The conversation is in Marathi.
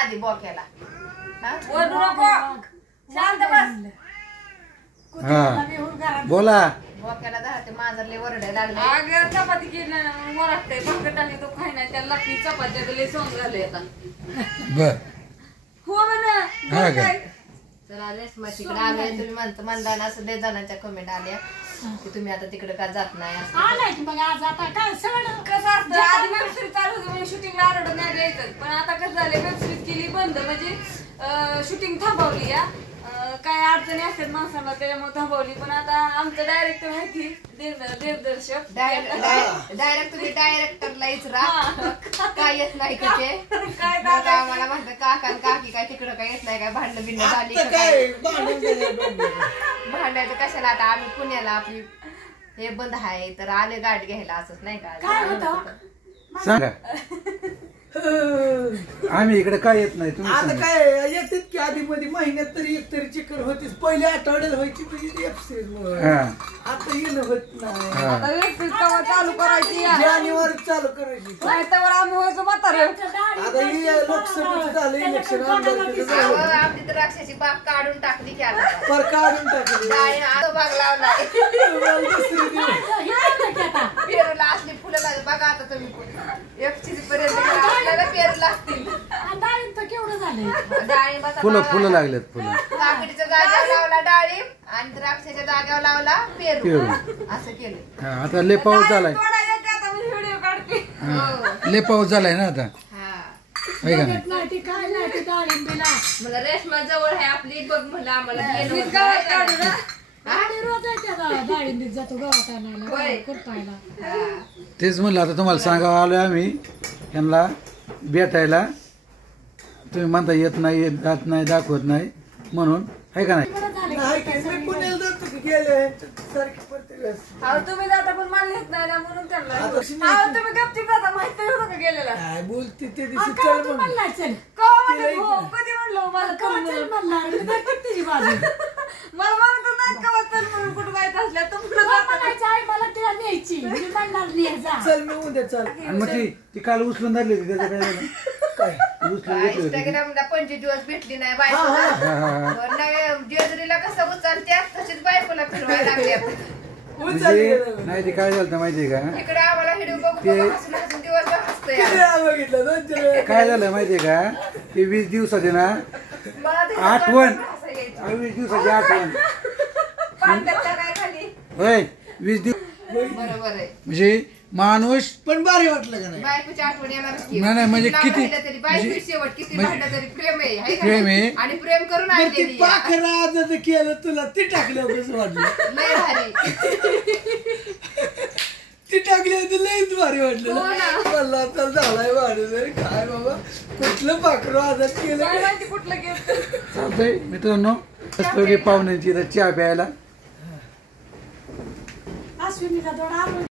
आधी बोक्याला. ओरडू नको, शांत बस. हा बोला. बोक्याला धरते मांजरले ओरडायला लागले. अगं चपाती केली मोराटते बकट आणि तो खाई नाही त्याला ती चपात्या लय सोंग झाले आता. बर हो म्हणा. हा का चला रेशमा तिकडे आलोय. तुम्ही म्हणता असं लय जणांच्या कमेंट आल्या की तुम्ही आता तिकडे का जात नाही असं. आलाय की मग आज आता काय सगळं कसं असतं आधी वेब सिरीज चालू होती म्हणजे शूटिंगला आरडून नाही द्यायचं पण आता कसं झालं वेब सिरीज केली बंद म्हणजे शूटिंग थांबवली. या काय अडचणी असतात माणसाला त्याच्यामुळे थांबवली पण आता आमचं डायरेक्टर माहिती दिग्दर्शक डायरेक्ट तुम्ही डायरेक्टरला इचरा काय येत नाही का ते आम्हाला म्हणतात काका काकी काय तिकडं काय येत नाही काय भांडण बिंड झाली भांडायचं कशाला. आता आम्ही पुण्याला आपली हे बंद आहे तर आले गाठ घ्यायला असंच नाही का. सांगा आम्ही इकडे काय येत नाही तुम्ही आता काय येतात की आधी मध्ये महिन्यात तरी एक तरी चिकन होतीच. पहिले आठवड्यात व्हायची तुझी वेब सिरीज आता येणं होत नाही. आता वेब सिरीज केव्हा चालू करायची जानेवारी चालू करायची. त्यावर आम्ही व्हायचो म्हातारे. आता ही लोकसभेचं झालं इलेक्शन आपली तर राक्षाची बाग काढून टाकली की आता पर काढून टाकली. बाग लावलाय पेरूला असली फुलं लागली बघा. आता तुम्ही एफसीसी पर्यंत आपल्याला पेरू लागतील. डाळिंब तर केवढं झालंय. डाळिंबाचा फुलं लागलेत फुलं. काकडीच्या जाग्यावर लावला डाळिंब आणि द्राक्षाच्या जाग्यावर लावला पेरू असं केलं. आता लय पाऊस झालाय. आता मी व्हिडिओ काढते. लय पाऊस झालाय ना आता काय नाही काय नाही ते डाळिंबीला मला रेशमा जवळ आहे आपली बघ म्हणलं आम्हाला आणि रोज येते डाळिंबीत जातो गावात आणायला खुरपायला. तेच म्हणलं आता तुम्हाला सांगावं आलोय आम्ही यांना भेटायला. तुम्ही म्हणता येत नाही जात नाही दाखवत नाही म्हणून आहे का नाही. मी पुण्याला जातो की गेले सारखे प्रत्येक वेळेस. तुम्ही जाता पण मला येत नाही ना म्हणून त्यांना तुम्ही गपची जाता माहिती होतं का गेलेला. काय बोलते ते दिवशी चल म्हणून. म्हणलाय चल कधी म्हणलो मला चल म्हणला तिची बाजू मला म्हणत नाही का चल म्हणून कुठं जायचं असल्या म्हणायचं आई मला तिला न्यायची मी म्हणणार नाही जा. चल मी उद्या चल. आणि मग ती काल उचलून धरली होती त्याचं काय झालं. काय उचलून घेतली होती. इंस्टाग्रामला 25 दिवस भेटली नाही बायकोला. जेजुरीला कसं उचलत्या तशीच बायकोला फिरवायला लागल्या. म्हणजे नाही ते काय झालं माहितीये का. इकडे आम्हाला व्हिडिओ बघून हसून हसून दिवसभर हसतोय. बघितलं 2-4 वेळा. काय झालं माहितीये का ते 20 दिवसाचे ना मला ते आठवण हसायला 20 दिवसाची आठवण पांढऱ्याच्या काय खाली होय 20 दिवस बरोबर आहे. म्हणजे माणूस पण भारी वाटलं का नाही. बायकोची आठवण येणारच की. नाही म्हणजे तिला किती पाहिलं तरी बायको शेवट किती भांडलं तरी प्रेम आहे हाय का प्रेम नाही? आहे. आणि प्रेम करून मग ती आणलेली आहे. पाखरा जर केलं तुला ती टाकलं कसं वाटलं. लय भारी. ती टाकली होती लईच भारी वाटलं हो ना. मला तर झालाय भारी काय बाबा कुठलं पाखरू आजाद केलं. काय माहिती कुठलं गेलं. चालतंय मित्रांनो पाहुण्यांची चहा प्यायला अश्विनीचा थोडा